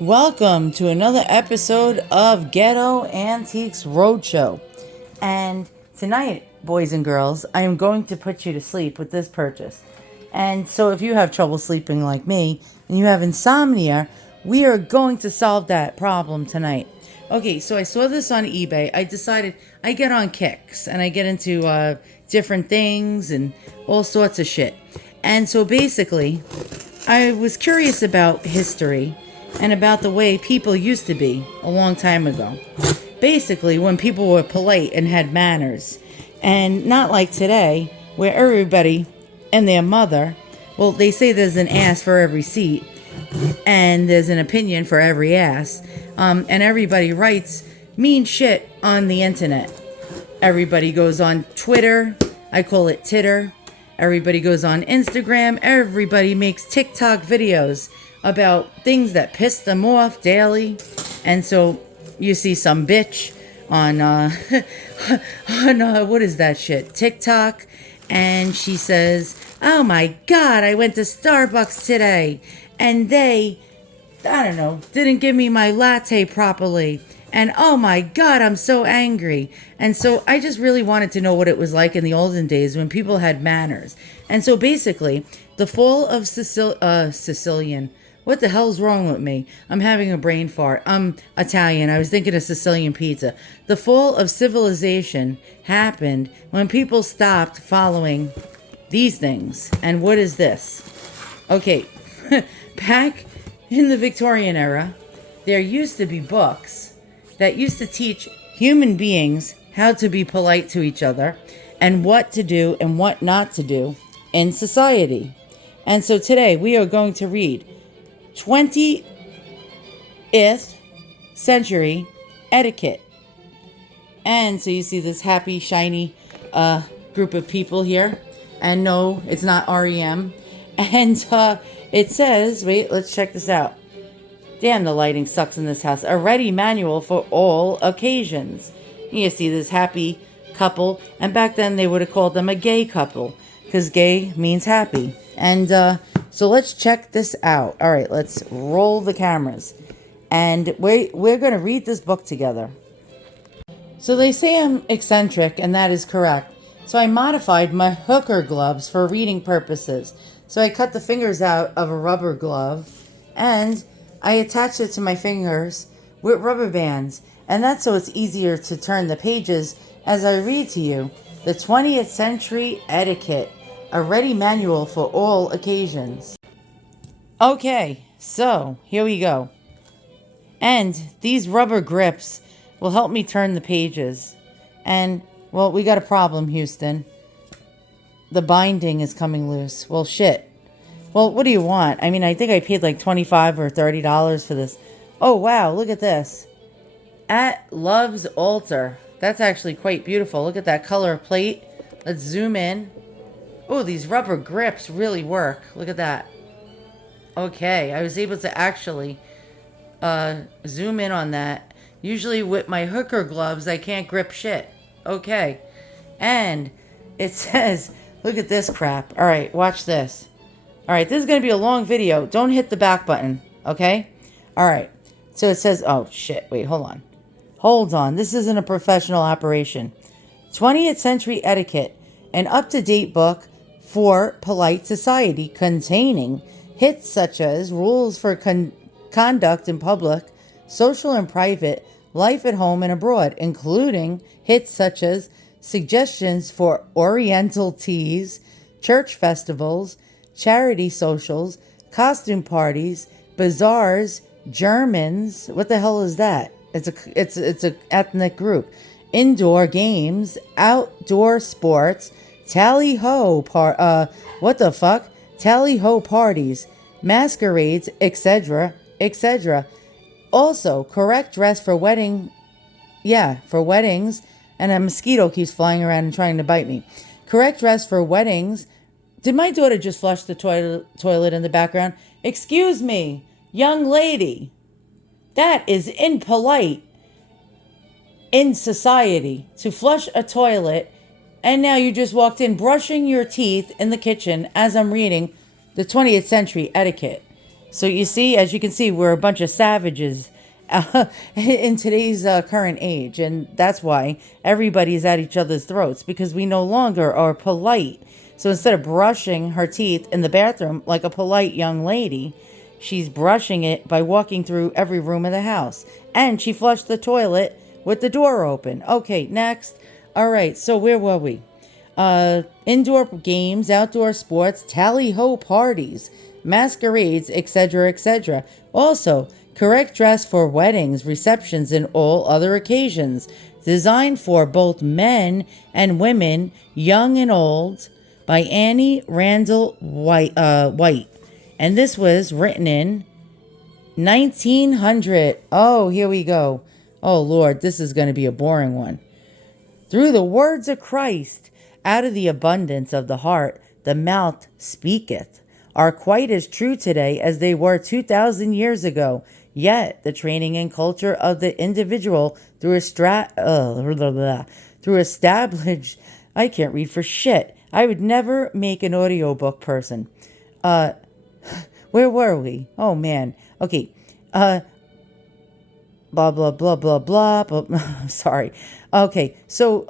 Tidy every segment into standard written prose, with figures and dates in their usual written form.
Welcome to another episode of Ghetto Antiques Roadshow. And tonight, boys and girls, I am going to put you to sleep with this purchase. And so if you have trouble sleeping like me and you have insomnia, we are going to solve that problem tonight. Okay, so I saw this on eBay. I decided I get on kicks and I get into different things and all sorts of shit. And so basically, I was curious about history and about the way people used to be a long time ago. Basically, when people were polite and had manners, and not like today, where everybody and their mother, well, they say there's an ass for every seat, and there's an opinion for every ass, and everybody writes mean shit on the internet. Everybody goes on Twitter, I call it titter. Everybody goes on Instagram, everybody makes TikTok videos about things that piss them off daily. And so you see some bitch on what is that shit, TikTok, and she says, oh my god, I went to Starbucks today and they, I don't know, didn't give me my latte properly, and oh my god, I'm so angry. And so I just really wanted to know what it was like in the olden days when people had manners. And so basically, the fall of Sicilian, what the hell's wrong with me? I'm having a brain fart. I'm Italian. I was thinking of Sicilian pizza. The fall of civilization happened when people stopped following these things. And what is this? Okay, back in the Victorian era, there used to be books that used to teach human beings how to be polite to each other and what to do and what not to do in society. And so today we are going to read 20th century etiquette. And so you see this happy, shiny group of people here. And no, it's not REM. And it says, wait, let's check this out. Damn, the lighting sucks in this house. A ready manual for all occasions. You see this happy couple. And back then they would have called them a gay couple, because gay means happy. And so let's check this out. All right, let's roll the cameras. And we're going to read this book together. So they say I'm eccentric, and that is correct. So I modified my hooker gloves for reading purposes. So I cut the fingers out of a rubber glove, and I attached it to my fingers with rubber bands. And that's so it's easier to turn the pages as I read to you. The 20th century etiquette, a ready manual for all occasions. Okay, so here we go. And these rubber grips will help me turn the pages. And, well, we got a problem, Houston. The binding is coming loose. Well, shit. Well, what do you want? I mean, I think I paid like $25 or $30 for this. Oh, wow, look at this. At Love's Altar. That's actually quite beautiful. Look at that color plate. Let's zoom in. Oh, these rubber grips really work. Look at that. Okay, I was able to actually zoom in on that. Usually with my hooker gloves, I can't grip shit. Okay. And it says, look at this crap. All right, watch this. All right, this is going to be a long video. Don't hit the back button, okay? All right. So it says, oh, shit. Wait, hold on. Hold on. This isn't a professional operation. 20th Century Etiquette, an up-to-date book for polite society containing hits such as rules for conduct in public, social and private, life at home and abroad, including hits such as suggestions for oriental teas, church festivals, charity socials, costume parties, bazaars, Germans. What the hell is that? It's a ethnic group. Indoor games, outdoor sports, tally-ho what the fuck? Tally-ho parties, masquerades, etc., etc. Also, correct dress for weddings, and a mosquito keeps flying around and trying to bite me. Correct dress for weddings. Did my daughter just flush the toilet in the background? Excuse me, young lady. That is impolite in society to flush a toilet, and now you just walked in brushing your teeth in the kitchen as I'm reading the 20th century etiquette. So you see, as you can see, we're a bunch of savages in today's current age. And that's why everybody's at each other's throats, because we no longer are polite. So instead of brushing her teeth in the bathroom like a polite young lady, she's brushing it by walking through every room of the house. And she flushed the toilet with the door open. Okay, next. All right, so where were we? Indoor games, outdoor sports, tally-ho parties, masquerades, etc., etc. Also, correct dress for weddings, receptions, and all other occasions. Designed for both men and women, young and old, by Annie Randall White. And this was written in 1900. Oh, here we go. Oh, Lord, this is going to be a boring one. Through the words of Christ, out of the abundance of the heart, the mouth speaketh, are quite as true today as they were 2,000 years ago. Yet, the training and culture of the individual through established... I can't read for shit. I would never make an audiobook person. Where were we? Oh, man. Okay. Blah, blah, blah, blah, blah. I'm sorry. Okay. So,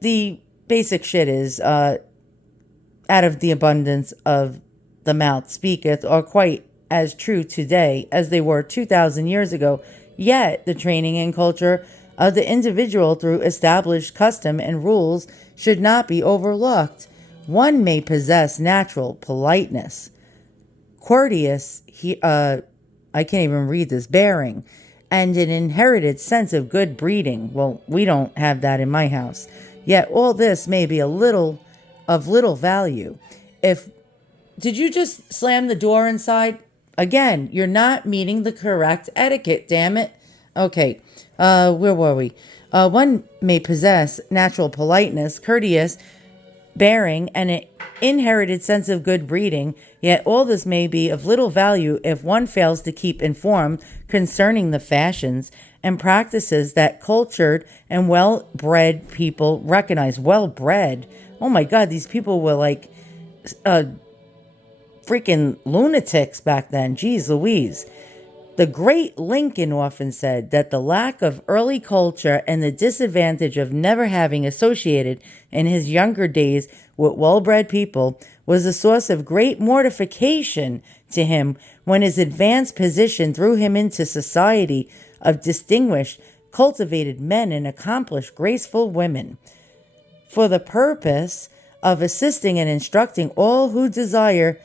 the basic shit is, out of the abundance of the mouth speaketh, are quite as true today as they were 2,000 years ago. Yet, the training and culture of the individual through established custom and rules should not be overlooked. One may possess natural politeness, courteous, I can't even read this, bearing, and an inherited sense of good breeding. Well, we don't have that in my house. Yet all this may be of little value. Did you just slam the door inside? Again, you're not meeting the correct etiquette, damn it. Okay, where were we? One may possess natural politeness, courteous, bearing, and an inherited sense of good breeding, yet all this may be of little value if one fails to keep informed concerning the fashions and practices that cultured and well-bred people recognize. Well-bred? Oh my God, these people were like freaking lunatics back then. Jeez Louise. The great Lincoln often said that the lack of early culture and the disadvantage of never having associated in his younger days with well-bred people was a source of great mortification to him when his advanced position threw him into society of distinguished, cultivated men and accomplished, graceful women. For the purpose of assisting and instructing all who desire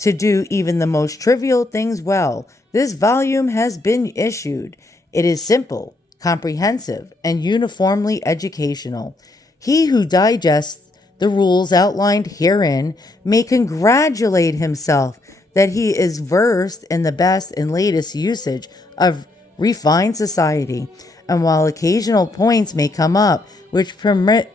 to do even the most trivial things well, this volume has been issued. It is simple, comprehensive, and uniformly educational. He who digests the rules outlined herein may congratulate himself that he is versed in the best and latest usage of refined society. And while occasional points may come up which permit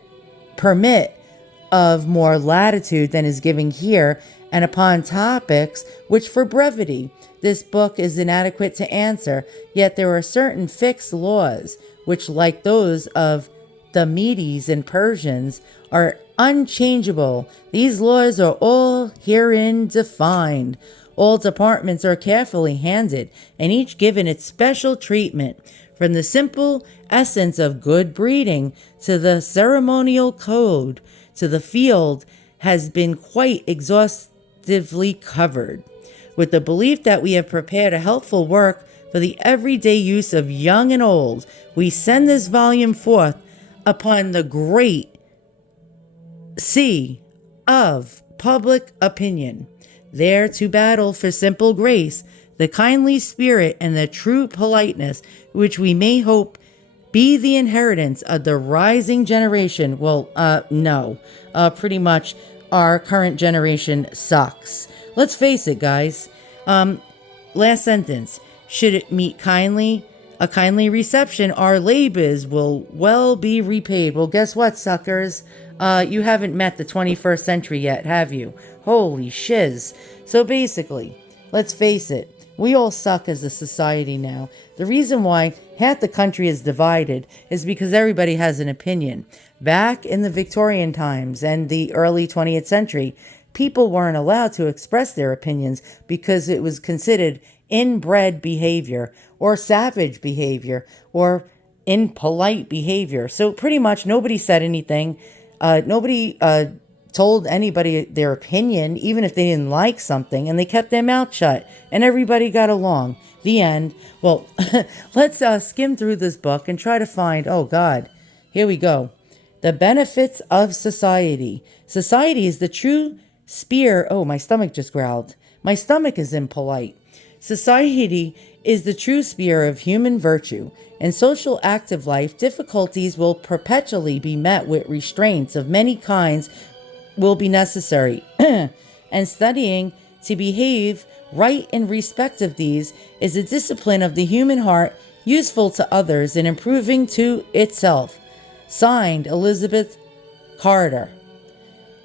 of more latitude than is given here, and upon topics which for brevity this book is inadequate to answer, yet there are certain fixed laws which, like those of the Medes and Persians, are unchangeable. These laws are all herein defined. All departments are carefully handed, and each given its special treatment, from the simple essence of good breeding to the ceremonial code to the field has been quite exhaustively covered. With the belief that we have prepared a helpful work for the everyday use of young and old, we send this volume forth upon the great sea of public opinion, there to battle for simple grace, the kindly spirit, and the true politeness, which we may hope be the inheritance of the rising generation. Well, no. Pretty much our current generation sucks. Let's face it, guys. Last sentence. Should it meet a kindly reception, our labors will well be repaid. Well, guess what, suckers? You haven't met the 21st century yet, have you? Holy shiz. So basically, let's face it. We all suck as a society now. The reason why half the country is divided is because everybody has an opinion. Back in the Victorian times and the early 20th century, people weren't allowed to express their opinions because it was considered inbred behavior or savage behavior or impolite behavior. So pretty much nobody said anything. Nobody told anybody their opinion, even if they didn't like something, and they kept their mouth shut, and everybody got along. The end. Well, let's skim through this book and try to find, oh God, here we go. The benefits of society. Society is the true sphere. Oh, my stomach just growled. My stomach is impolite. Society is the true sphere of human virtue. In social active life, difficulties will perpetually be met with restraints of many kinds will be necessary. And studying to behave right in respect of these is a discipline of the human heart useful to others and improving to itself. Signed, Elizabeth Carter.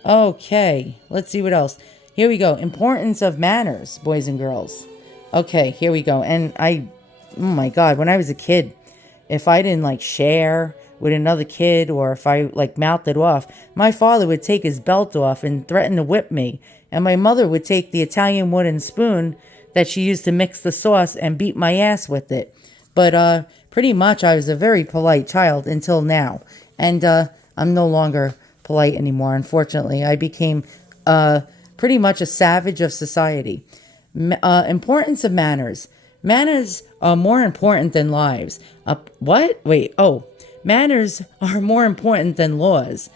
Okay, let's see what else. Here we go. Importance of manners, boys and girls. Okay, here we go. And oh my God, when I was a kid, if I didn't share with another kid or if I mouthed it off, my father would take his belt off and threaten to whip me. And my mother would take the Italian wooden spoon that she used to mix the sauce and beat my ass with it. But pretty much I was a very polite child until now. And I'm no longer polite anymore, unfortunately. I became pretty much a savage of society. Importance of manners. Manners are more important than lives. What? Wait, oh. Manners are more important than laws.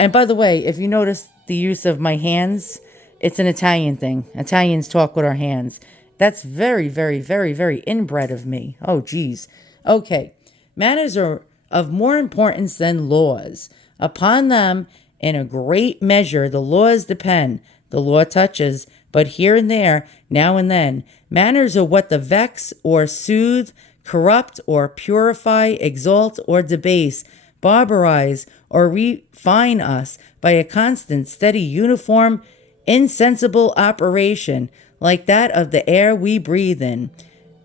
And by the way, if you notice the use of my hands, it's an Italian thing. Italians talk with our hands. That's very, very, very, very inbred of me. Oh, geez. Okay. Manners are of more importance than laws. Upon them, in a great measure, the laws depend. The law touches, but here and there, now and then, manners are what the vex or soothe, corrupt or purify, exalt or debase, barbarize or refine us by a constant, steady, uniform, insensible operation, like that of the air we breathe in.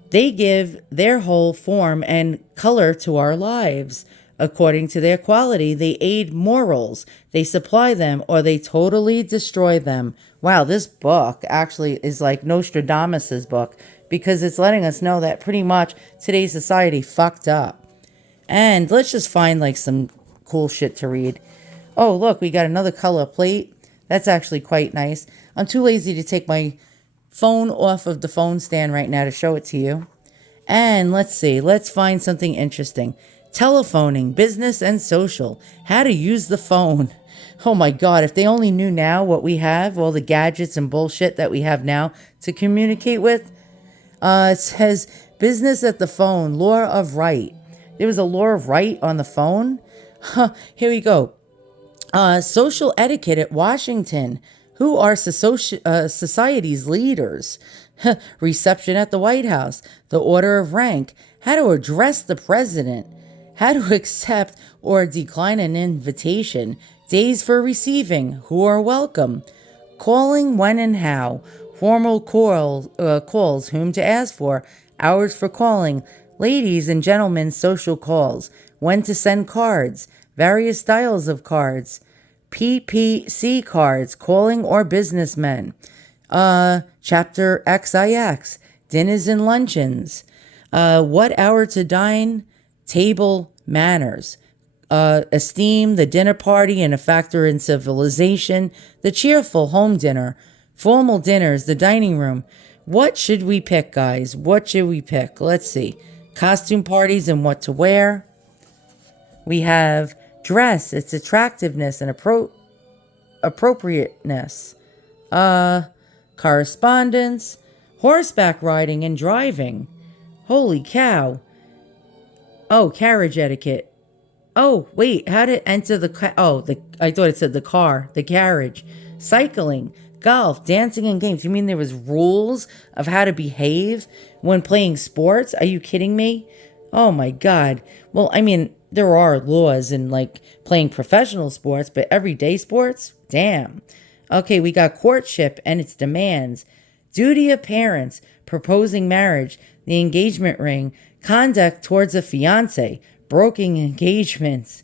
They give their whole form and color to our lives. According to their quality, they aid morals, they supply them, or they totally destroy them. Wow, this book actually is like Nostradamus' book, because it's letting us know that pretty much today's society fucked up. And let's just find some cool shit to read. Oh, look, we got another color plate. That's actually quite nice. I'm too lazy to take my phone off of the phone stand right now to show it to you. And let's see, let's find something interesting. Telephoning, business and social. How to use the phone. Oh my God, if they only knew now what we have, all the gadgets and bullshit that we have now to communicate with. It says, business at the phone, law of right. There was a law of right on the phone? Here we go. Social etiquette at Washington. Who are society's leaders? Reception at the White House. The order of rank. How to address the president. How to accept or decline an invitation. Days for receiving. Who are welcome. Calling when and how. Formal calls, whom to ask for, hours for calling, ladies and gentlemen social calls, when to send cards, various styles of cards, PPC cards, calling or businessmen, chapter XIX, dinners and luncheons, what hour to dine, table manners, esteem, the dinner party and a factor in civilization, the cheerful home dinner, formal dinners, the dining room. What should we pick, guys? What should we pick? Let's see. Costume parties and what to wear. We have dress, its attractiveness and appropriateness. Correspondence. Horseback riding and driving. Holy cow. Oh, carriage etiquette. Oh, wait, how to enter I thought it said the car, the carriage. Cycling. Golf, dancing, and games. You mean there was rules of how to behave when playing sports? Are you kidding me? Oh my God. Well, I mean, there are laws in playing professional sports, but everyday sports? Damn. Okay, we got courtship and its demands. Duty of parents, proposing marriage, the engagement ring, conduct towards a fiance, broking engagements,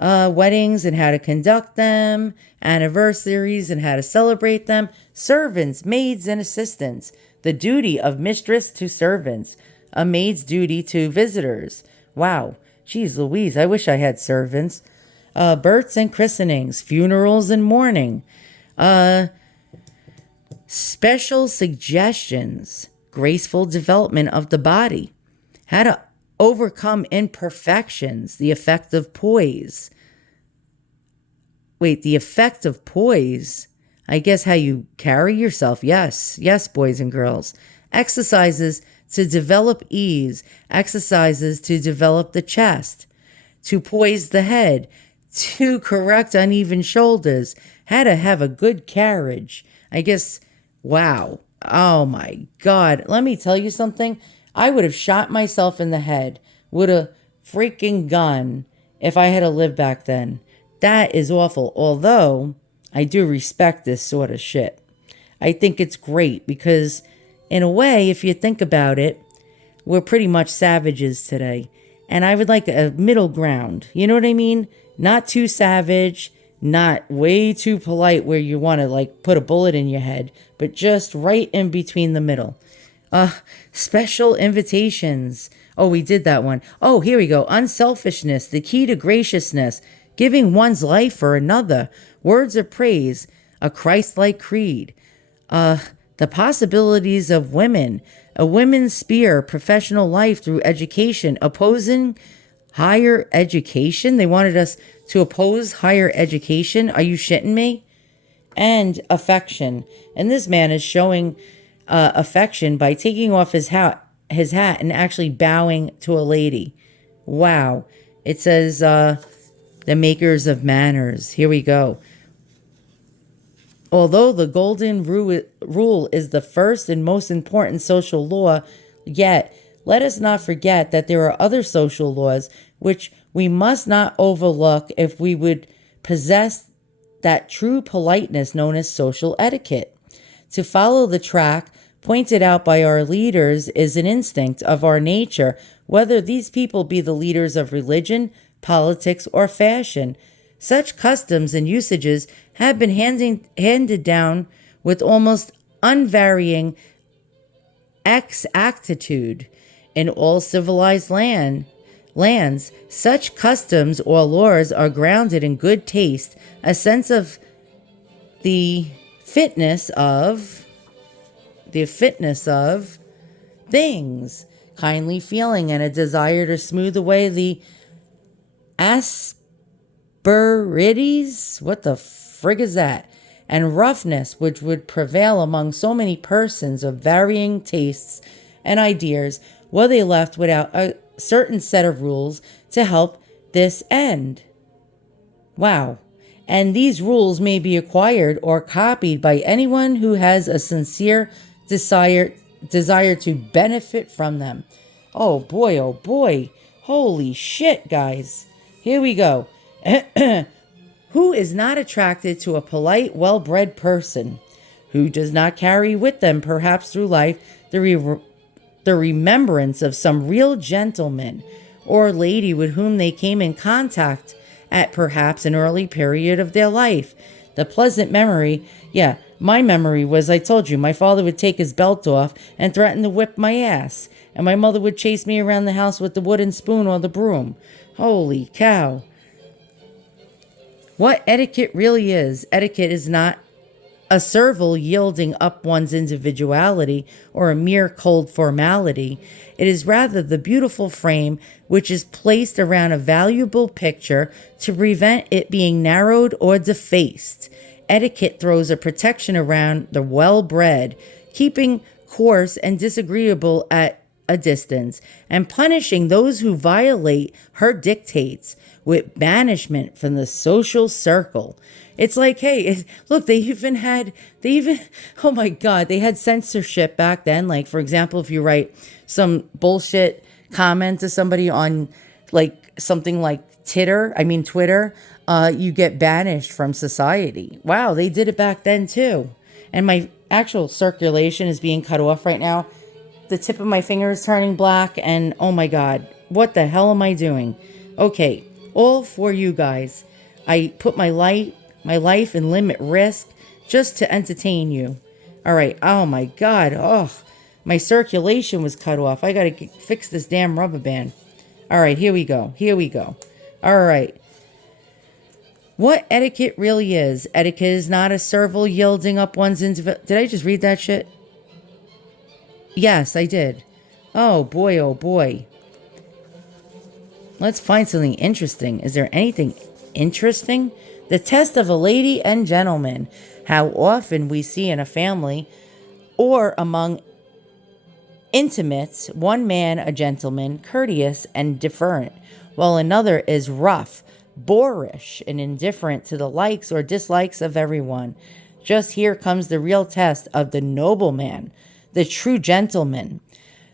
weddings and how to conduct them, anniversaries and how to celebrate them, servants, maids, and assistants, the duty of mistress to servants, a maid's duty to visitors. Wow, geez Louise, I wish I had servants. Births and christenings, funerals and mourning, special suggestions, graceful development of the body, how to overcome imperfections, the effect of poise. Wait, the effect of poise? I guess how you carry yourself. Yes, boys and girls. Exercises to develop ease, exercises to develop the chest, to poise the head, to correct uneven shoulders, how to have a good carriage. I guess, wow. Oh my God. Let me tell you something. I would have shot myself in the head with a freaking gun if I had to live back then. That is awful. Although I do respect this sort of shit. I think it's great because in a way, if you think about it, we're pretty much savages today. And I would like a middle ground. You know what I mean? Not too savage, not way too polite where you want to like put a bullet in your head, but just right in between the middle. Special invitations. Oh, we did that one. Oh, here we go. Unselfishness, the key to graciousness, giving one's life for another, words of praise, a Christ-like creed, the possibilities of women, a women's sphere, professional life through education, opposing higher education. They wanted us to oppose higher education. Are you shitting me? And affection. And this man is showing affection by taking off his hat and actually bowing to a lady. Wow. It says the makers of manners. Here we go. Although the golden rule is the first and most important social law, yet let us not forget that there are other social laws which we must not overlook if we would possess that true politeness known as social etiquette. To follow the track pointed out by our leaders is an instinct of our nature, whether these people be the leaders of religion, politics, or fashion. Such customs and usages have been handed down with almost unvarying exactitude in all civilized lands. Such customs or laws are grounded in good taste, a sense of the fitness of things, kindly feeling, and a desire to smooth away the asperities, what the frig is that, and roughness which would prevail among so many persons of varying tastes and ideas, were they left without a certain set of rules to help this end. Wow. And these rules may be acquired or copied by anyone who has a sincere desire to benefit from them. Oh boy. Holy shit, guys. Here we go. Who is not attracted to a polite, well-bred person? Who does not carry with them, perhaps through life, the remembrance of some real gentleman or lady with whom they came in contact at perhaps an early period of their life? The pleasant memory, my memory was, I told you, my father would take his belt off and threaten to whip my ass, and my mother would chase me around the house with the wooden spoon or the broom. Holy cow. What etiquette really is, etiquette is not a servile yielding up one's individuality or a mere cold formality. It is rather the beautiful frame which is placed around a valuable picture to prevent it being narrowed or defaced. Etiquette throws a protection around the well-bred, keeping coarse and disagreeable at a distance, and punishing those who violate her dictates with banishment from the social circle. It's like, hey, look, oh my God, they had censorship back then. Like, for example, if you write some bullshit comment to somebody on like something like Twitter, you get banished from society. Wow, they did it back then too. And my actual circulation is being cut off right now. The tip of my finger is turning black, and oh my God, what the hell am I doing? Okay, All for you guys. I put my life in limit risk just to entertain you. All right. Oh my God. Oh, my circulation was cut off. I gotta fix this damn rubber band. All right. Here we go. Here we go. All right. What etiquette really is. Etiquette is not a servile yielding up one's individual. Did I just read that shit? Yes, I did. Oh boy, oh boy. Let's find something interesting. Is there anything interesting? The test of a lady and gentleman. How often we see in a family or among intimates, one man, a gentleman, courteous and deferent, while another is rough, boorish, and indifferent to the likes or dislikes of everyone. Just here comes the real test of the nobleman, the true gentleman.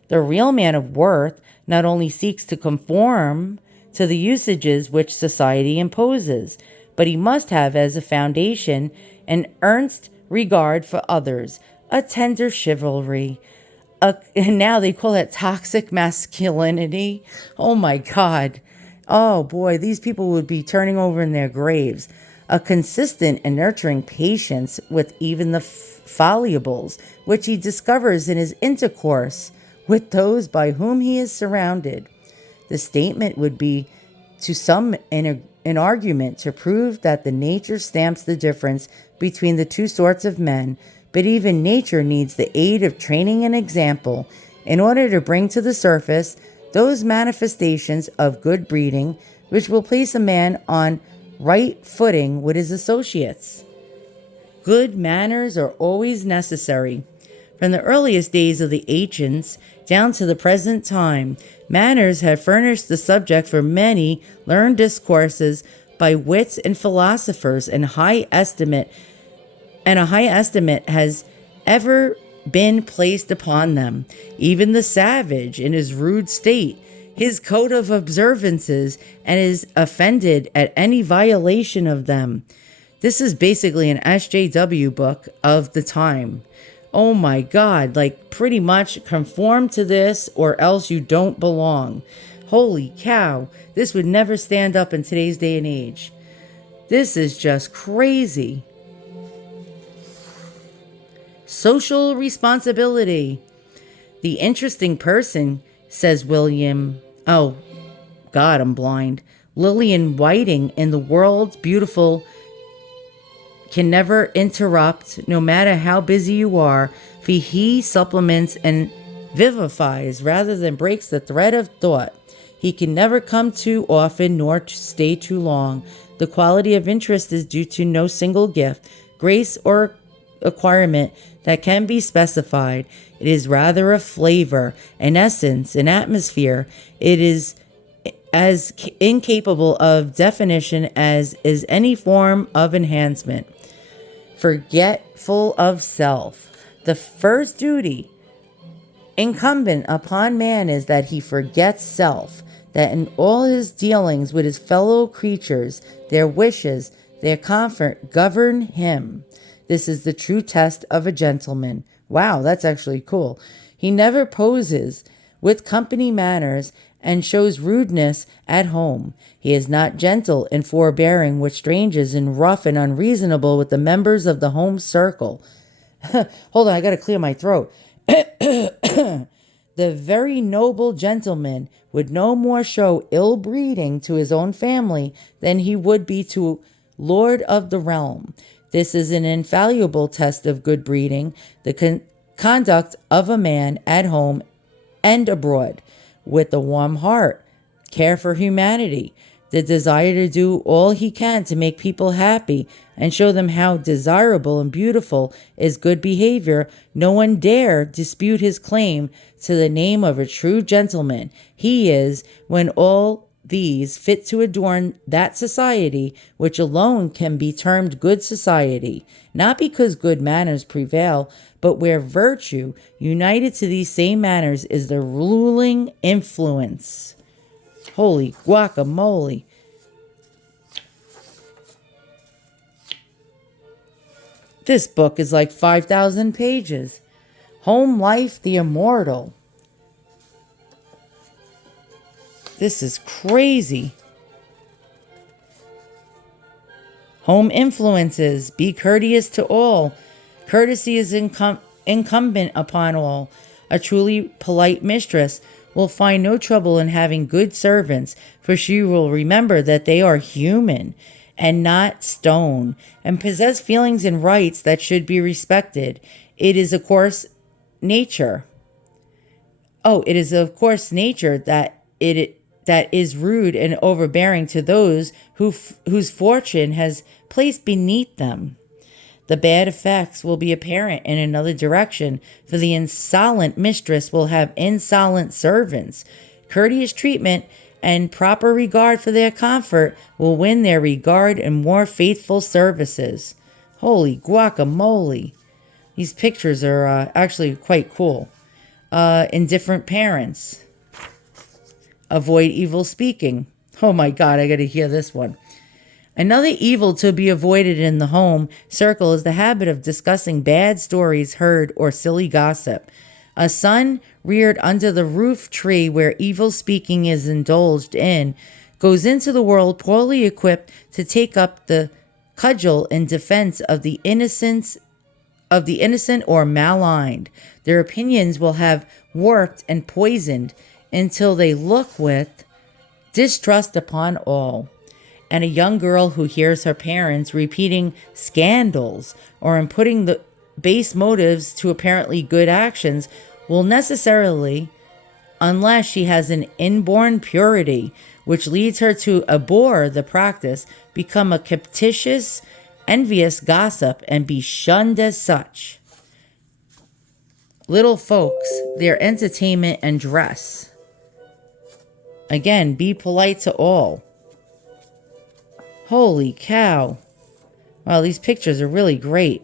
The real man of worth not only seeks to conform to the usages which society imposes, but he must have as a foundation an earnest regard for others, a tender chivalry, and now they call it toxic masculinity. Oh my God. Oh boy, these people would be turning over in their graves. A consistent and nurturing patience with even the fallibles, which he discovers in his intercourse with those by whom he is surrounded. The statement would be to some an argument to prove that the nature stamps the difference between the two sorts of men, but even nature needs the aid of training and example in order to bring to the surface those manifestations of good breeding which will place a man on right footing with his associates. Good manners are always necessary. From the earliest days of the ancients down to the present time, manners have furnished the subject for many learned discourses by wits and philosophers, and a high estimate has ever been placed upon them. Even the savage in his rude state, his code of observances, and is offended at any violation of them. This is basically an SJW book of the time. Oh my God, like pretty much conform to this or else you don't belong. Holy cow, this would never stand up in today's day and age. This is just crazy. Social responsibility. The interesting person, says William. Oh, God, I'm blind. Lillian Whiting in The World's Beautiful can never interrupt, no matter how busy you are, for he supplements and vivifies rather than breaks the thread of thought. He can never come too often nor stay too long. The quality of interest is due to no single gift, grace, or acquirement that can be specified. It is rather a flavor, an essence, an atmosphere. It is as incapable of definition as is any form of enhancement. Forgetful of self. The first duty incumbent upon man is that he forgets self, that in all his dealings with his fellow creatures, their wishes, their comfort govern him. This is the true test of a gentleman. Wow, that's actually cool. He never poses with company manners and shows rudeness at home. He is not gentle and forbearing with strangers and rough and unreasonable with the members of the home circle. Hold on, I gotta clear my throat. The very noble gentleman would no more show ill breeding to his own family than he would be to lord of the realm. This is an infallible test of good breeding, the conduct of a man at home and abroad, with a warm heart, care for humanity, the desire to do all he can to make people happy and show them how desirable and beautiful is good behavior. No one dare dispute his claim to the name of a true gentleman. He is, when all these fit to adorn that society which alone can be termed good society, not because good manners prevail, but where virtue, united to these same manners, is the ruling influence. Holy guacamole. This book is like 5,000 pages. Home Life, the Immortal. This is crazy. Home influences. Be courteous to all. Courtesy is incumbent upon all. A truly polite mistress will find no trouble in having good servants, for she will remember that they are human and not stone, and possess feelings and rights that should be respected. It is, of course, nature. Oh, it is, of course, nature that is rude and overbearing to those whose fortune has placed beneath them. The bad effects will be apparent in another direction, for the insolent mistress will have insolent servants. Courteous treatment and proper regard for their comfort will win their regard and more faithful services. Holy guacamole. These pictures are actually quite cool. Indifferent parents. Avoid evil speaking. Oh my God, I got to hear this one. Another evil to be avoided in the home circle is the habit of discussing bad stories heard or silly gossip. A son reared under the roof tree where evil speaking is indulged in goes into the world poorly equipped to take up the cudgel in defense of the innocent or maligned. Their opinions will have warped and poisoned until they look with distrust upon all. And a young girl who hears her parents repeating scandals or in putting the base motives to apparently good actions will necessarily, unless she has an inborn purity which leads her to abhor the practice, become a captious, envious gossip and be shunned as such. Little folks, their entertainment and dress. Again, be polite to all. Holy cow. Wow, these pictures are really great.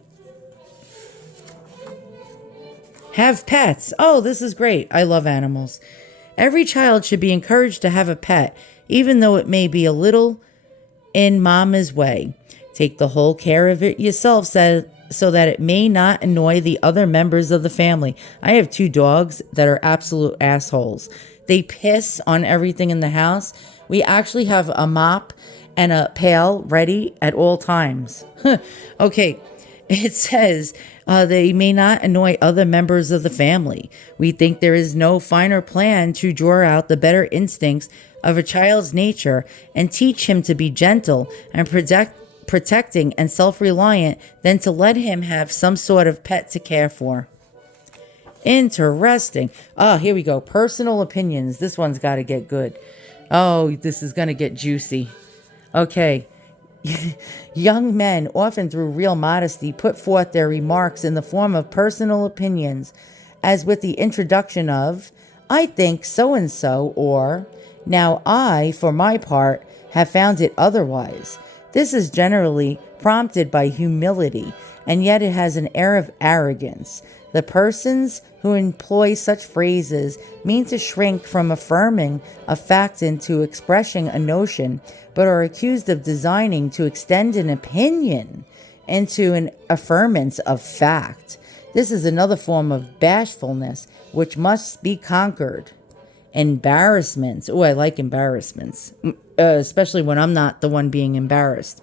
Have pets. Oh, this is great. I love animals. Every child should be encouraged to have a pet, even though it may be a little in mama's way. Take the whole care of it yourself so that it may not annoy the other members of the family. I have 2 dogs that are absolute assholes. They piss on everything in the house. We actually have a mop and a pail ready at all times. Okay, it says they may not annoy other members of the family. We think there is no finer plan to draw out the better instincts of a child's nature and teach him to be gentle and protecting and self-reliant than to let him have some sort of pet to care for. Interesting. Oh, here we go. Personal opinions. This one's got to get good. Oh, this is going to get juicy. Okay. Young men, often through real modesty, put forth their remarks in the form of personal opinions, as with the introduction of, I think so-and-so, or, now I, for my part, have found it otherwise. This is generally prompted by humility, and yet it has an air of arrogance. The persons who employ such phrases mean to shrink from affirming a fact into expressing a notion, but are accused of designing to extend an opinion into an affirmance of fact. This is another form of bashfulness which must be conquered. Embarrassments. Oh, I like embarrassments, especially when I'm not the one being embarrassed.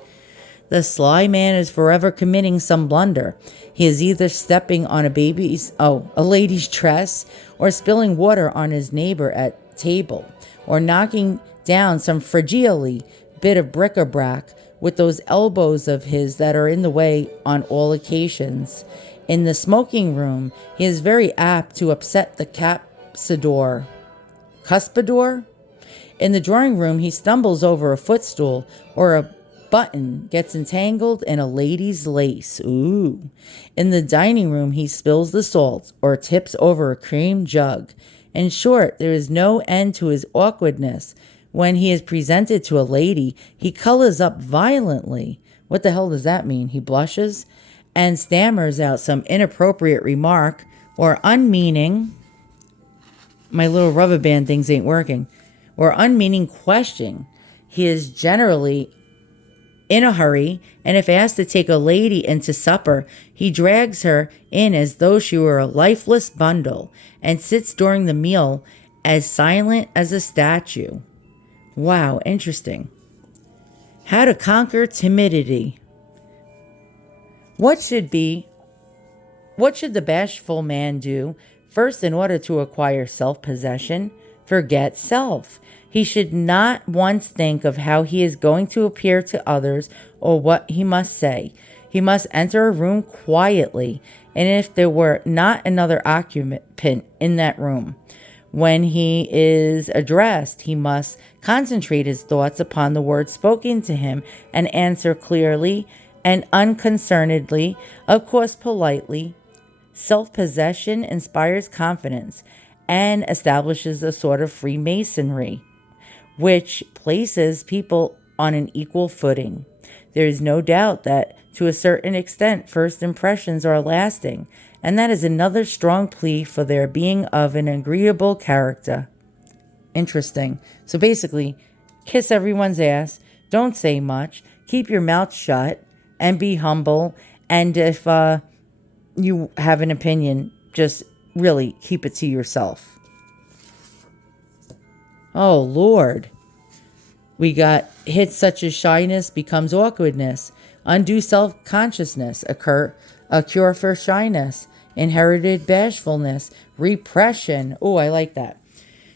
The sly man is forever committing some blunder. He is either stepping on a lady's dress, or spilling water on his neighbor at table, or knocking down some fragile bit of bric-a-brac with those elbows of his that are in the way on all occasions. In the smoking room, he is very apt to upset the cuspidor. In the drawing room, he stumbles over a footstool, or a button gets entangled in a lady's lace. Ooh. In the dining room, he spills the salt or tips over a cream jug. In short, there is no end to his awkwardness. When he is presented to a lady, he colors up violently. What the hell does that mean? He blushes and stammers out some inappropriate remark or unmeaning. My little rubber band things ain't working. Or unmeaning question. He is generally in a hurry, and if asked to take a lady into supper, he drags her in as though she were a lifeless bundle, and sits during the meal as silent as a statue. Wow, interesting. How to conquer timidity. What should be What should the bashful man do? First, in order to acquire self-possession, forget self. He should not once think of how he is going to appear to others or what he must say. He must enter a room quietly, and if there were not another occupant in that room, when he is addressed, he must concentrate his thoughts upon the words spoken to him and answer clearly and unconcernedly, of course politely. Self-possession inspires confidence and establishes a sort of Freemasonry, which places people on an equal footing. There is no doubt that, to a certain extent, first impressions are lasting, and that is another strong plea for their being of an agreeable character. Interesting. So basically, kiss everyone's ass, don't say much, keep your mouth shut, and be humble, and if you have an opinion, just really keep it to yourself. Oh, Lord. We got hits such as shyness becomes awkwardness, undue self-consciousness, a cure for shyness, inherited bashfulness, repression. Oh, I like that.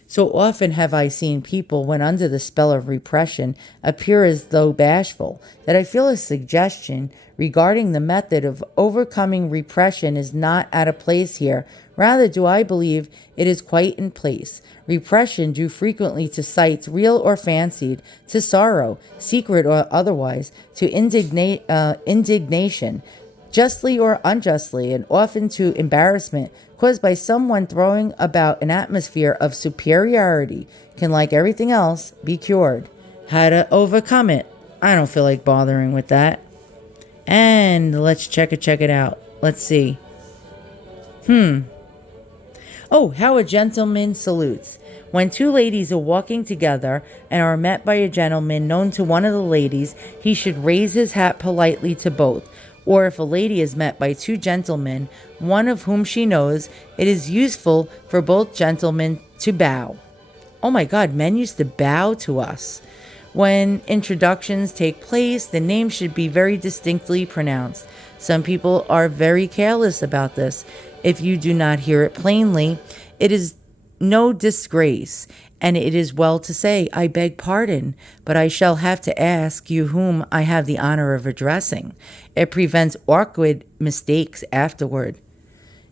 So often have I seen people, when under the spell of repression, appear as though bashful, that I feel a suggestion regarding the method of overcoming repression is not out of place here. Rather do I believe it is quite in place. Repression due frequently to sights, real or fancied, to sorrow, secret or otherwise, to indignation, justly or unjustly, and often to embarrassment, caused by someone throwing about an atmosphere of superiority, can, like everything else, be cured. How to overcome it? I don't feel like bothering with that. And let's check it out. Let's see. Oh, how a gentleman salutes. When two ladies are walking together and are met by a gentleman known to one of the ladies, he should raise his hat politely to both. Or if a lady is met by two gentlemen, one of whom she knows, it is useful for both gentlemen to bow. Oh my God, men used to bow to us. When introductions take place, the name should be very distinctly pronounced. Some people are very careless about this. If you do not hear it plainly, it is no disgrace, and it is well to say, I beg pardon, but I shall have to ask you whom I have the honor of addressing. It prevents awkward mistakes afterward.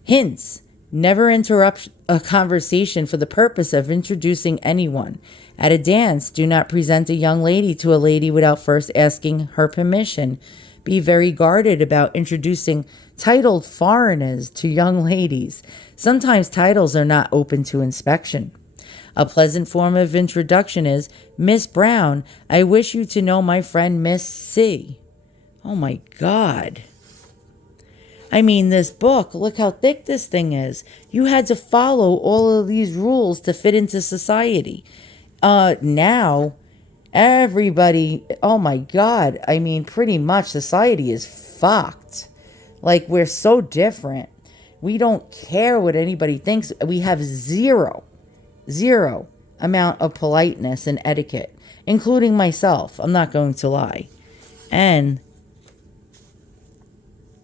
Hints. Never interrupt a conversation for the purpose of introducing anyone. At a dance, do not present a young lady to a lady without first asking her permission. Be very guarded about introducing titled foreigners to young ladies. Sometimes titles are not open to inspection. A pleasant form of introduction is, Miss Brown, I wish you to know my friend Miss C. Oh my God. I mean, this book, look how thick this thing is. You had to follow all of these rules to fit into society. Now, everybody, oh my God, I mean, pretty much society is fucked. Like, we're so different. We don't care what anybody thinks. We have zero amount of politeness and etiquette, including myself. I'm not going to lie. And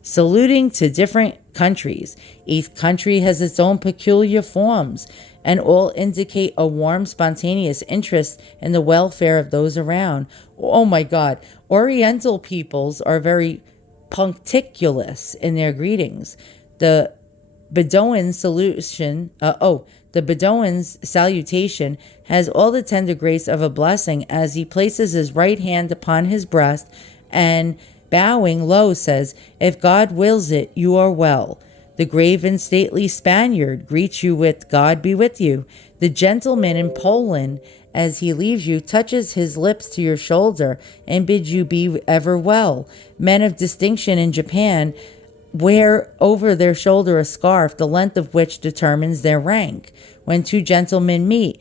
saluting to different countries. Each country has its own peculiar forms, and all indicate a warm, spontaneous interest in the welfare of those around. Oh my God. Oriental peoples are very punctilious in their greetings. The Bedouin's salutation has all the tender grace of a blessing as he places his right hand upon his breast and, bowing low, says, If God wills it, you are well. The grave and stately Spaniard greets you with God be with you. The gentleman in Poland, as he leaves you, touches his lips to your shoulder and bids you be ever well. Men of distinction in Japan wear over their shoulder a scarf, the length of which determines their rank. When two gentlemen meet,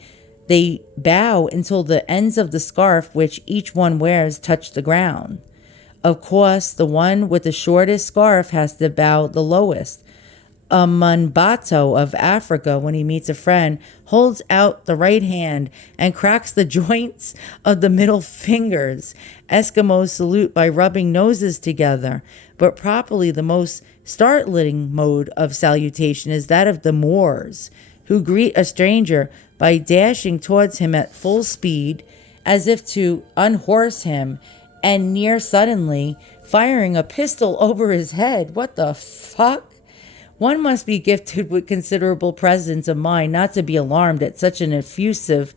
they bow until the ends of the scarf which each one wears touch the ground. Of course, the one with the shortest scarf has to bow the lowest. A Munbato of Africa, when he meets a friend, holds out the right hand and cracks the joints of the middle fingers. Eskimos salute by rubbing noses together, but properly the most startling mode of salutation is that of the Moors, who greet a stranger by dashing towards him at full speed as if to unhorse him, and near suddenly firing a pistol over his head. What the fuck? One must be gifted with considerable presence of mind not to be alarmed at such an effusive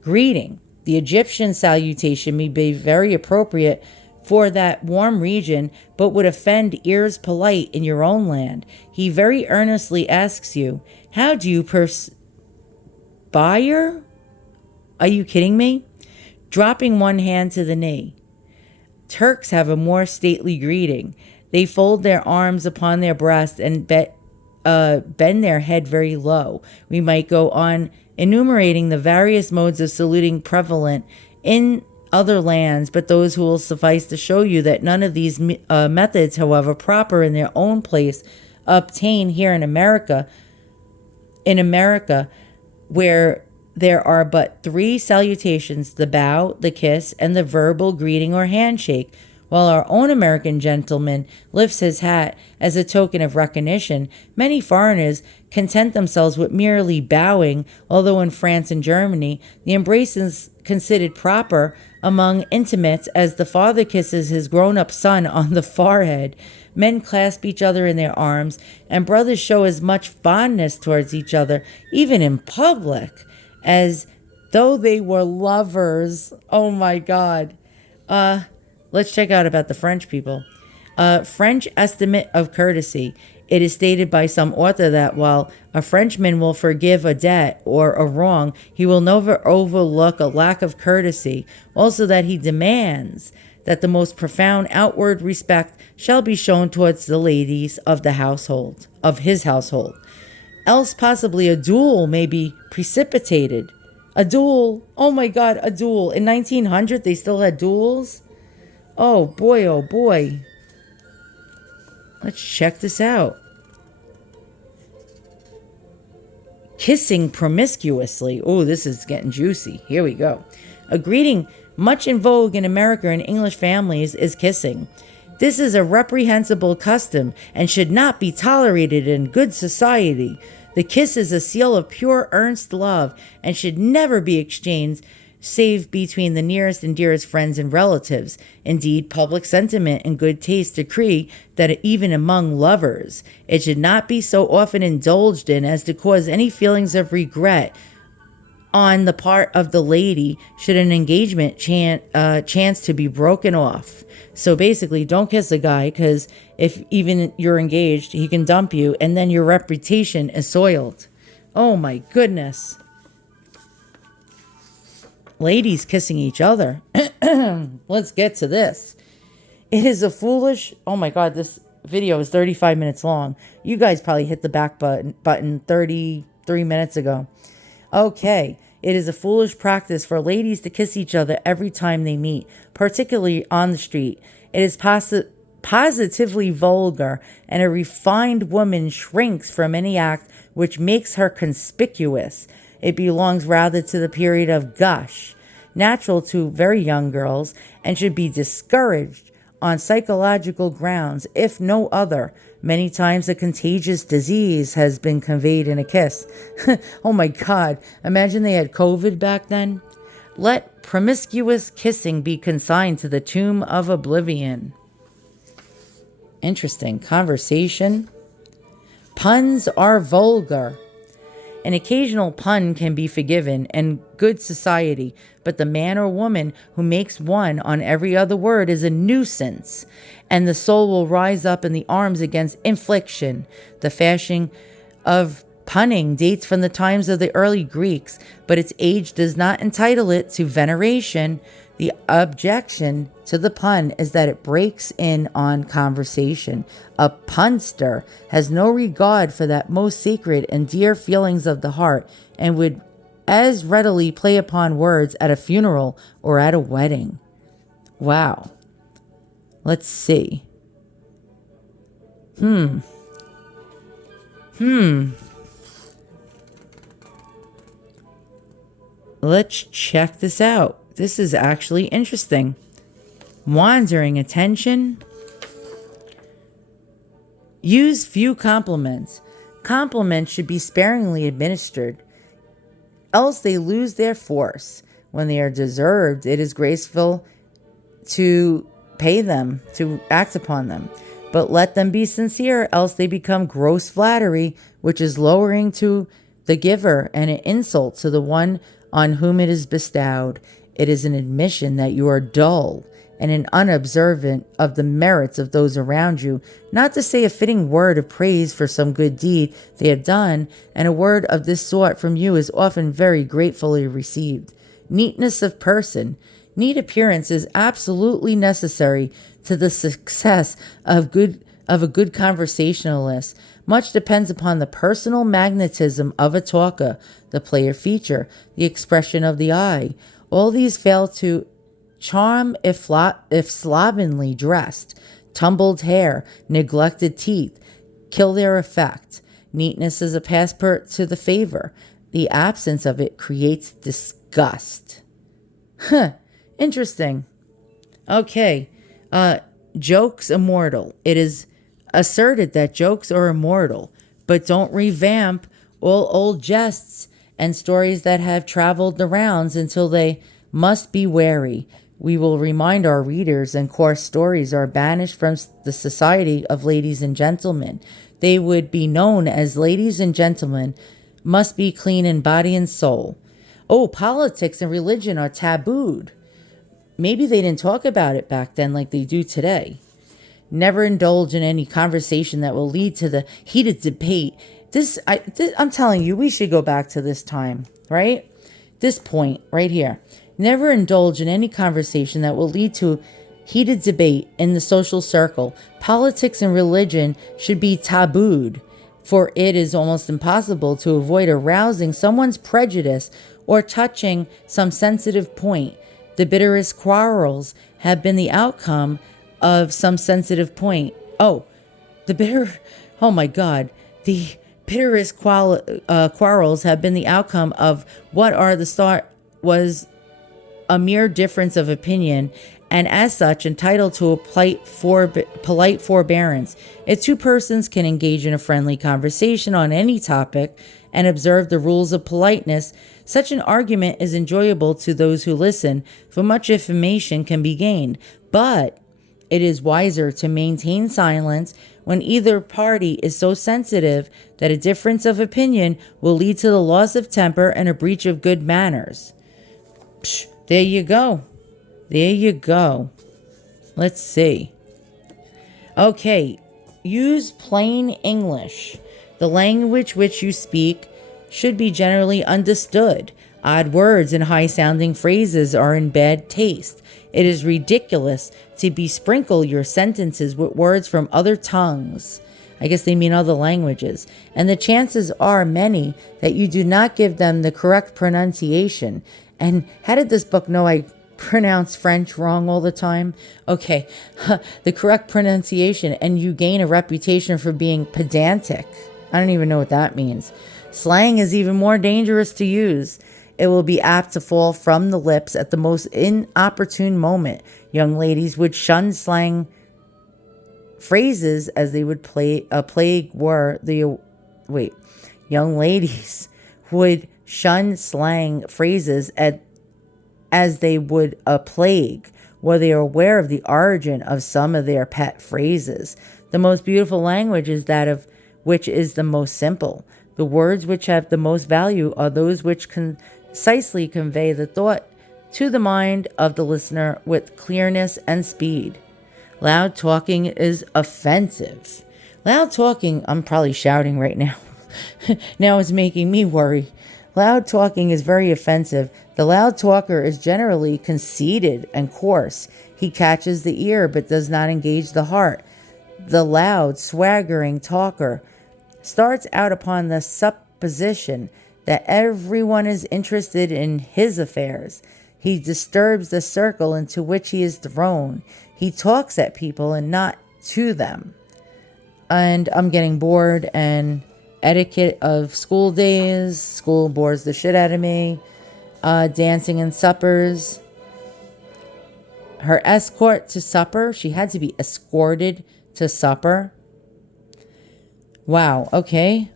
greeting. The Egyptian salutation may be very appropriate for that warm region, but would offend ears polite in your own land. He very earnestly asks you, how do you perspire? Are you kidding me? Dropping one hand to the knee. Turks have a more stately greeting. They fold their arms upon their breast and bend their head very low. We might go on enumerating the various modes of saluting prevalent in other lands, but those who will suffice to show you that none of these methods, however proper in their own place, obtain here in America. In America, where there are but three salutations: the bow, the kiss, and the verbal greeting or handshake. While our own American gentleman lifts his hat as a token of recognition, many foreigners content themselves with merely bowing, although in France and Germany, the embrace is considered proper among intimates as the father kisses his grown-up son on the forehead. Men clasp each other in their arms, and brothers show as much fondness towards each other, even in public, as though they were lovers. Oh my God. Let's check out about the French people. French estimate of courtesy. It is stated by some author that while a Frenchman will forgive a debt or a wrong, he will never overlook a lack of courtesy. Also that he demands that the most profound outward respect shall be shown towards the ladies of the household, of his household. Else possibly a duel may be precipitated. A duel. Oh my God, a duel. In 1900, they still had duels? Oh boy, oh boy. Let's check this out. Kissing promiscuously. Oh, this is getting juicy. Here we go. A greeting much in vogue in America and English families is kissing. This is a reprehensible custom and should not be tolerated in good society. The kiss is a seal of pure, earnest love and should never be exchanged save between the nearest and dearest friends and relatives. Indeed, public sentiment and good taste decree that even among lovers, it should not be so often indulged in as to cause any feelings of regret on the part of the lady should an engagement chance to be broken off. So basically, don't kiss a guy, because if even you're engaged, he can dump you and then your reputation is soiled. Oh my goodness. Ladies kissing each other. Let's get to this. It is a foolish... Oh my God, this video is 35 minutes long. You guys probably hit the back button 33 minutes ago. Okay. It is a foolish practice for ladies to kiss each other every time they meet, particularly on the street. It is positively vulgar, and a refined woman shrinks from any act which makes her conspicuous. It belongs rather to the period of gush, natural to very young girls, and should be discouraged on psychological grounds, if no other. Many times a contagious disease has been conveyed in a kiss. Oh my God, imagine they had COVID back then. Let promiscuous kissing be consigned to the tomb of oblivion. Interesting conversation. Puns are vulgar. An occasional pun can be forgiven in good society, but the man or woman who makes one on every other word is a nuisance, and the soul will rise up in the arms against infliction. The fashion of punning dates from the times of the early Greeks, but its age does not entitle it to veneration. The objection to the pun is that it breaks in on conversation. A punster has no regard for that most sacred and dear feelings of the heart, and would as readily play upon words at a funeral or at a wedding. Wow. Let's see. Let's check this out. This is actually interesting. Wandering attention. Use few compliments. Compliments should be sparingly administered, else they lose their force. When they are deserved, it is graceful to pay them, to act upon them. But let them be sincere, else they become gross flattery, which is lowering to the giver and an insult to the one on whom it is bestowed. It is an admission that you are dull and an unobservant of the merits of those around you, not to say a fitting word of praise for some good deed they have done, and a word of this sort from you is often very gratefully received. Neatness of person. Neat appearance is absolutely necessary to the success of a good conversationalist. Much depends upon the personal magnetism of a talker, the play of feature, the expression of the eye. All these fail to charm if slovenly dressed. Tumbled hair, neglected teeth kill their effect. Neatness is a passport to the favor. The absence of it creates disgust. Interesting. Okay. Jokes immortal. It is asserted that jokes are immortal, but don't revamp all old jests and stories that have traveled the rounds until they must be wary. We will remind our readers and coarse stories are banished from the society of ladies and gentlemen. They would be known as ladies and gentlemen, must be clean in body and soul. Oh, politics and religion are tabooed. Maybe they didn't talk about it back then like they do today. Never indulge in any conversation that will lead to the heated debate. I'm telling you, we should go back to this time, right? This point right here. Never indulge in any conversation that will lead to heated debate in the social circle. Politics and religion should be tabooed, for it is almost impossible to avoid arousing someone's prejudice or touching some sensitive point. The bitterest quarrels have been the outcome of some sensitive point. Oh my God. The bitterest quarrels have been the outcome of what are the start was a mere difference of opinion, and as such entitled to a polite forbearance. If two persons can engage in a friendly conversation on any topic and observe the rules of politeness, such an argument is enjoyable to those who listen, for much information can be gained. But it is wiser to maintain silence when either party is so sensitive that a difference of opinion will lead to the loss of temper and a breach of good manners. There you go. There you go. Let's see. Okay. Use plain English. The language which you speak should be generally understood. Odd words and high-sounding phrases are in bad taste. It is ridiculous to besprinkle your sentences with words from other tongues. I guess they mean other languages. And the chances are many that you do not give them the correct pronunciation. And how did this book know I pronounce French wrong all the time? Okay, the correct pronunciation, and you gain a reputation for being pedantic. I don't even know what that means. Slang is even more dangerous to use. It will be apt to fall from the lips at the most inopportune moment. Young ladies would shun slang phrases as they would young ladies would shun slang phrases as they would a plague, were they aware of the origin of some of their pet phrases. The most beautiful language is that of which is the most simple. The words which have the most value are those which concisely convey the thought to the mind of the listener with clearness and speed. Loud talking is offensive. Loud talking, I'm probably shouting right now. Now it's making me worry. Loud talking is very offensive. The loud talker is generally conceited and coarse. He catches the ear but does not engage the heart. The loud, swaggering talker starts out upon the supposition that everyone is interested in his affairs. He disturbs the circle into which he is thrown. He talks at people and not to them. And I'm getting bored and etiquette of school days. School bores the shit out of me. Dancing and suppers. Her escort to supper. She had to be escorted to supper. Wow, okay.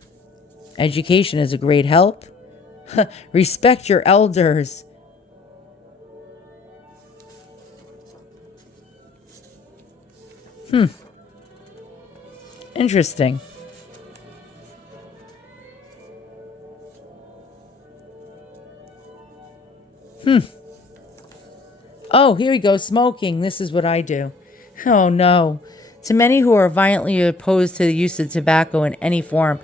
Education is a great help. Respect your elders. Interesting. Oh, here we go. Smoking. This is what I do. Oh, no. To many who are violently opposed to the use of tobacco in any form,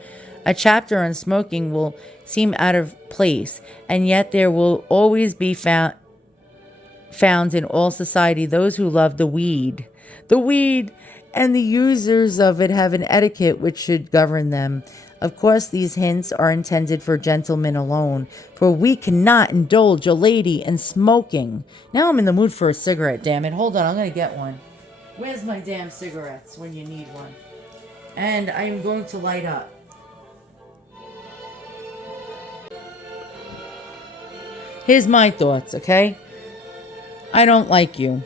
a chapter on smoking will seem out of place, and yet there will always be found in all society those who love the weed. The weed, and the users of it have an etiquette which should govern them. Of course, these hints are intended for gentlemen alone, for we cannot indulge a lady in smoking. Now I'm in the mood for a cigarette, damn it. Hold on, I'm going to get one. Where's my damn cigarettes when you need one? And I'm going to light up. Here's my thoughts, okay? I don't like you.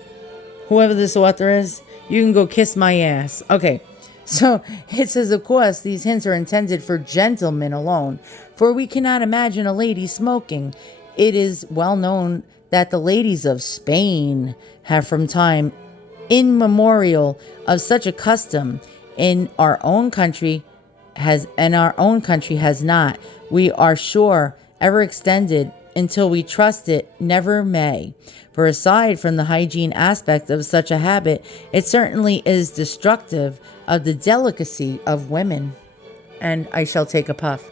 Whoever this author is, you can go kiss my ass. Okay, so it says, of course, these hints are intended for gentlemen alone, for we cannot imagine a lady smoking. It is well known that the ladies of Spain have from time immemorial of such a custom. In our own country has not. We are sure ever extended until we trust it never may. For aside from the hygiene aspect of such a habit, it certainly is destructive of the delicacy of women. And I shall take a puff.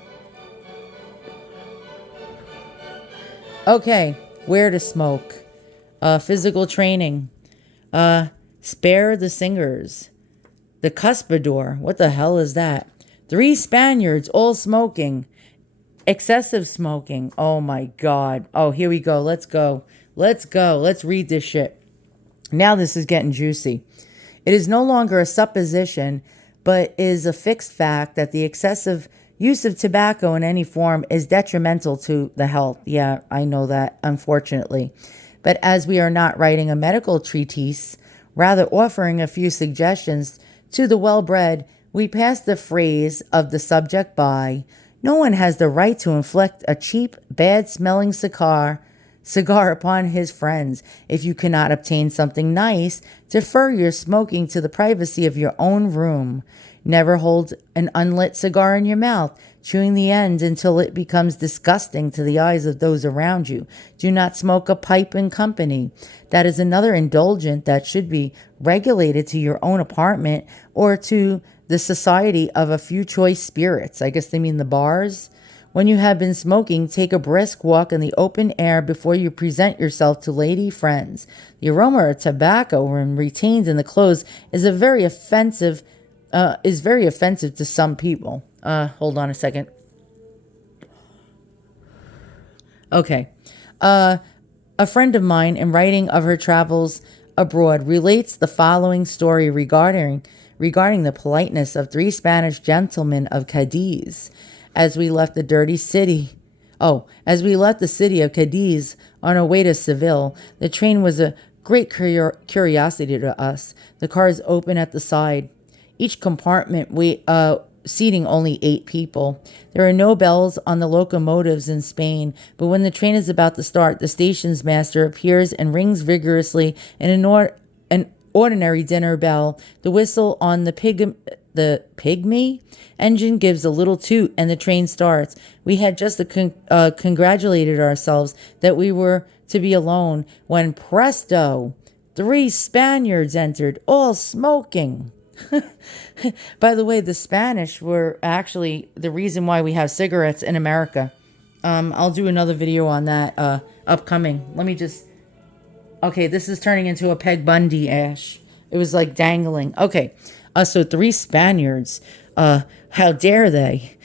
Okay, where to smoke. Physical training. Spare the singers. The cuspidor. What the hell is that? 3 Spaniards all smoking. Excessive smoking. Oh my God. Oh, here we go. Let's go. Let's read this shit. Now this is getting juicy. It is no longer a supposition, but is a fixed fact that the excessive use of tobacco in any form is detrimental to the health. Yeah, I know that, unfortunately. But as we are not writing a medical treatise, rather offering a few suggestions to the well-bred, we pass the phrase of the subject by. No one has the right to inflict a cheap, bad-smelling cigar upon his friends. If you cannot obtain something nice, defer your smoking to the privacy of your own room. Never hold an unlit cigar in your mouth, chewing the end until it becomes disgusting to the eyes of those around you. Do not smoke a pipe in company. That is another indulgence that should be regulated to your own apartment or to the society of a few choice spirits. I guess they mean the bars. When you have been smoking, take a brisk walk in the open air before you present yourself to lady friends. The aroma of tobacco when retained in the clothes is very offensive to some people. Hold on a second. Okay. A friend of mine, in writing of her travels abroad, relates the following story regarding the politeness of 3 Spanish gentlemen of Cadiz. As we left the city of Cadiz on our way to Seville, the train was a great curiosity to us. The cars open at the side. Each compartment seating only 8 people. There are no bells on the locomotives in Spain, but when the train is about to start, the station's master appears and rings vigorously in an ordinary dinner bell. The whistle on the pygmy engine gives a little toot and the train starts. We had just congratulated ourselves that we were to be alone when presto, 3 Spaniards entered, all smoking. By the way, the Spanish were actually the reason why we have cigarettes in America. I'll do another video on that upcoming. Okay, this is turning into a Peg Bundy ash. It was like dangling. Okay, so 3 Spaniards. How dare they?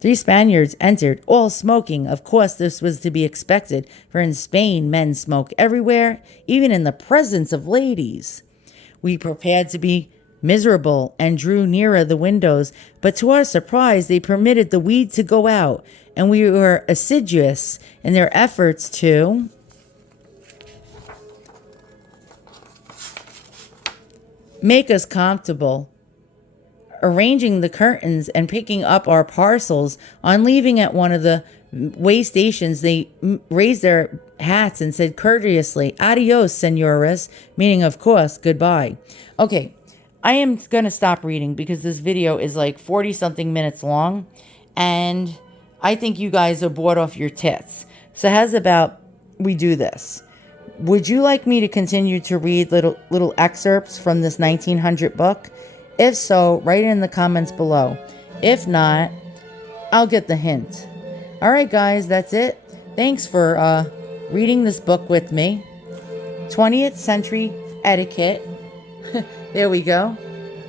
3 Spaniards entered, all smoking. Of course, this was to be expected, for in Spain men smoke everywhere, even in the presence of ladies. We prepared to be miserable, and drew nearer the windows, but to our surprise, they permitted the weed to go out, and we were assiduous in their efforts to make us comfortable, arranging the curtains and picking up our parcels. On leaving at one of the way stations, they raised their hats and said courteously, "Adios, senoras," meaning, of course, goodbye. Okay, I am going to stop reading because this video is like 40 something minutes long, and I think you guys are bored off your tits. So how's about we do this? Would you like me to continue to read little excerpts from this 1900 book? If so, write it in the comments below. If not, I'll get the hint. All right, guys, that's it. Thanks for reading this book with me. 20th Century Etiquette. There we go.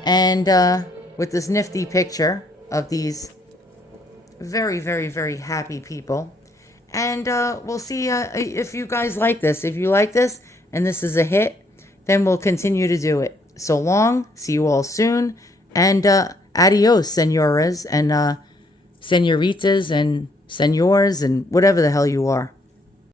And with this nifty picture of these very, very, very happy people. And we'll see if you guys like this. If you like this and this is a hit, then we'll continue to do it. So long. See you all soon. And adios, senoras and senoritas and senors and whatever the hell you are.